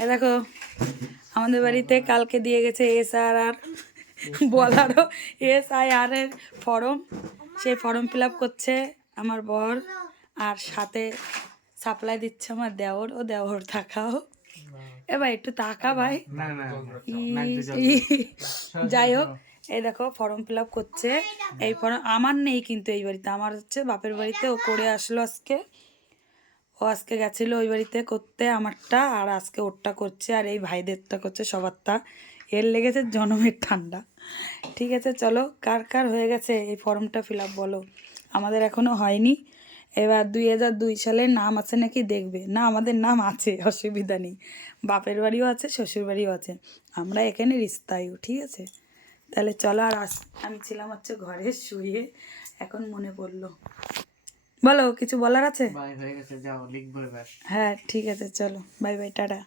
এই দেখো আমাদের বাড়িতে কালকে দিয়ে গেছে SRR বলারও SIR এর ফর্ম, সেই ফর্ম ফিল আপ করছে আমার বর, আর সাথে সাপ্লাই দিচ্ছে আমার দেওর। ও দেওর তাকাও, এ ভাই একটু তাকা ভাই। যাই হোক, এই দেখো ফর্ম ফিল আপ করছে। এই ফর্ম আমার নেই কিন্তু এই বাড়িতে, আমার হচ্ছে বাপের বাড়িতে। ও করে আসলো আজকে, ও আজকে গেছিলো ওই বাড়িতে করতে আমারটা, আর আজকে ওরটা করছে, আর এই ভাইদেরটা করছে সবারটা। এর লেগেছে জনমের ঠান্ডা। ঠিক আছে, চলো কার কার হয়ে গেছে এই ফর্মটা ফিল আপ বলো। আমাদের এখনও হয়নি। এবার 2002 সালের নাম আছে নাকি দেখবে। না, আমাদের নাম আছে, অসুবিধা নেই। বাপের বাড়িও আছে, শ্বশুর বাড়িও আছে, আমরা এখানে স্থায়ী। ঠিক আছে, তাহলে চলো। আর আমি ছিলাম হচ্ছে ঘরে শুয়ে, এখন মনে পড়লো। বলো, কিছু বলার আছে? বাই, হয়ে গেছে, যাও লিখবো এবার। হ্যাঁ ঠিক আছে, চলো বাই বাই, টাটা।